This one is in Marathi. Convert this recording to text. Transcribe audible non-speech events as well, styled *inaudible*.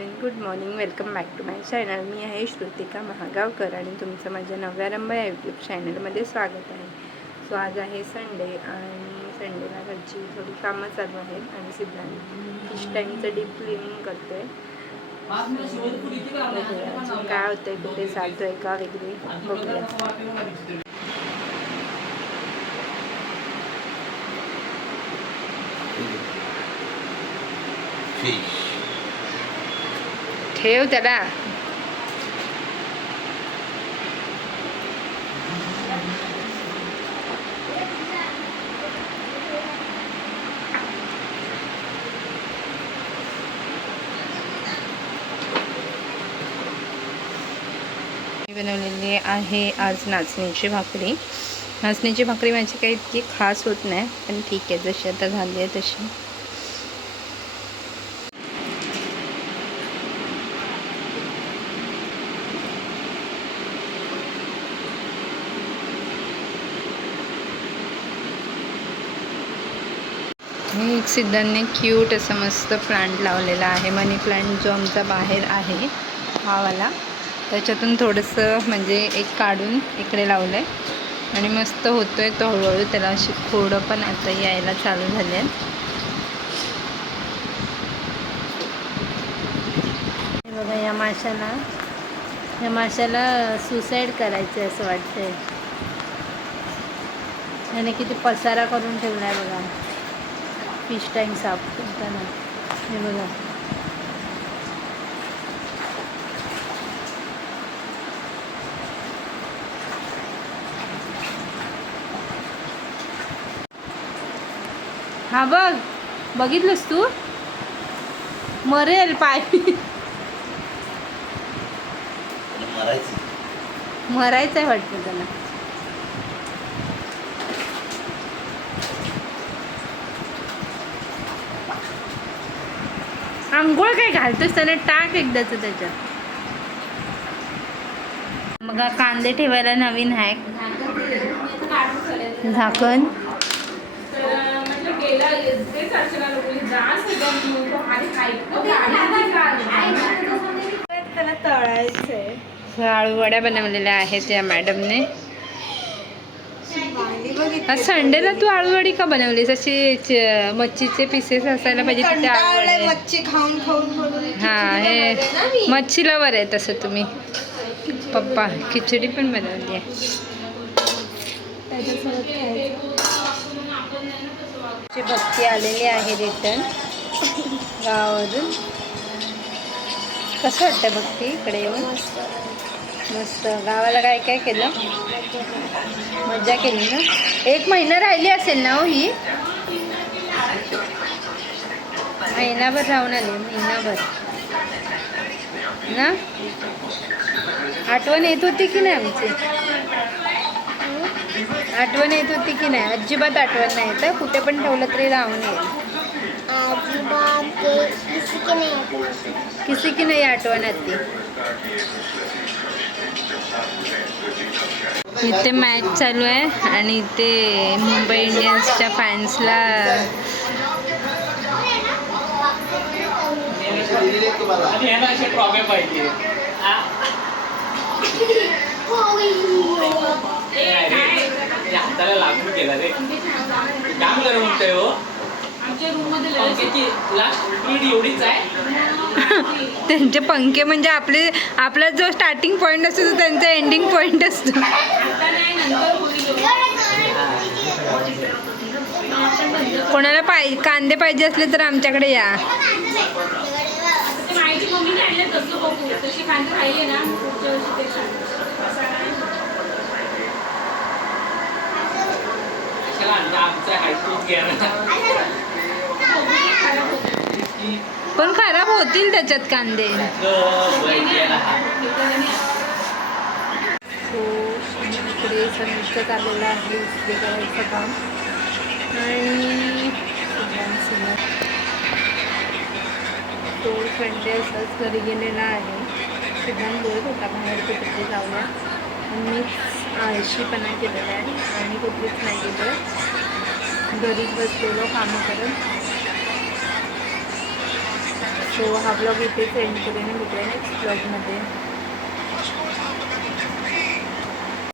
Afternoon good morning welcome back to my channel मी आहे श्रुतिका महागावकर आणि तुमचं माझ्या नव्या रंबा या यूट्यूब चॅनलमध्ये स्वागत आहे. सो आज आहे संडे आणि संडेला घरची थोडी कामं चालू आहेत आणि सिद्धांत फिश टँकचं डीप क्लिनिंग करतो आहे काय होतंय कुठे चालतो आहे का वगैरे बघूया. फिश ठेव त्याला मी बनवलेली आहे आज नाचणीची भाकरी. नाचणीची भाकरी माझी काही इतकी खास होत नाही पण ठीक आहे जशी आता झाली आहे तशी. मी एक सिद्धांनी क्यूट असं मस्त प्लांट लावलेला आहे. मनी प्लांट जो आमचा बाहेर आहे हावाला त्याच्यातून थोडंसं म्हणजे एक काढून इकडे लावलं आहे आणि मस्त होतो आहे तो हळूहळू. त्याला अशी खोडं पण आता यायला चालू झाले आहेत. बघा या माशाला. या माशाला सुसाईड करायचं आहे असं वाटतंय. याने किती पसारा करून ठेवला आहे बघा. फिश टँक साफ करताना. हे बघा. हा बघ बघितलंस तू? मरेल पाय. मरायची मरायचं आहे वाटतं त्याला. आंघोळ काय घालतोस? त्याने टाक एकदाच त्याच्यात. मग कांदे ठेवायला नवीन हॅक झाकण. त्याला तळायचंय. आळू वड्या बनवलेल्या आहेत या मॅडमने. आज संडेला तू आळूवडी का बनवलीस? अशी च- मच्छीचे पीसेस असायला पाहिजे तिथे आळूवडे. मच्छी खाऊन खाऊन हा हे मच्छी लवर आहे तसं तुम्ही. पप्पा खिचडी पण बनवली आहे. भक्ती आलेली आहे रिटर्न गावावरून. कसं वाटतं भक्ती? इकडे येऊन? मस्त. गावाला काय काय केलं? मजा केली ना? एक महिना राहिली असेल ना हो ही? महिनाभर राहून आली महिनाभर. ना? आठवण येत होती की नाही आमची? आठवण येत होती की नाही? अजिबात आठवण नाही. तर कुठे पण ठेवलं तरी राहून येईल. किसी की नाही आठवण आती इथे मॅच चालू आहे आणि इथे मुंबई इंडियन्सच्या फॅन्सला आ? नाही रे. *laughs* त्यांचे पंखे म्हणजे आपले आपला जो स्टार्टिंग पॉईंट असतो तो त्यांचा एंडिंग पॉईंट असतो. कोणाला पाय कांदे पाहिजे असले तर आमच्याकडे या. आमचं पण खराब होतील त्याच्यात कांदे. हो इकडे समिष्ट चाललेलं आहे इस्त्री करायचं काम आणि तो संडे असाच घरी गेलेला आहे. सिद्धांत बोलत होता बाहेर कुठे जाऊया? मी आळशीपणा केलेला आहे. आणि कुठेच नाही गेलं. घरीच बसलेलो कामं करत. सो हा ब्लॉग इथे एंड करेन मित्रांनी नेक्स्ट ब्लॉगमध्ये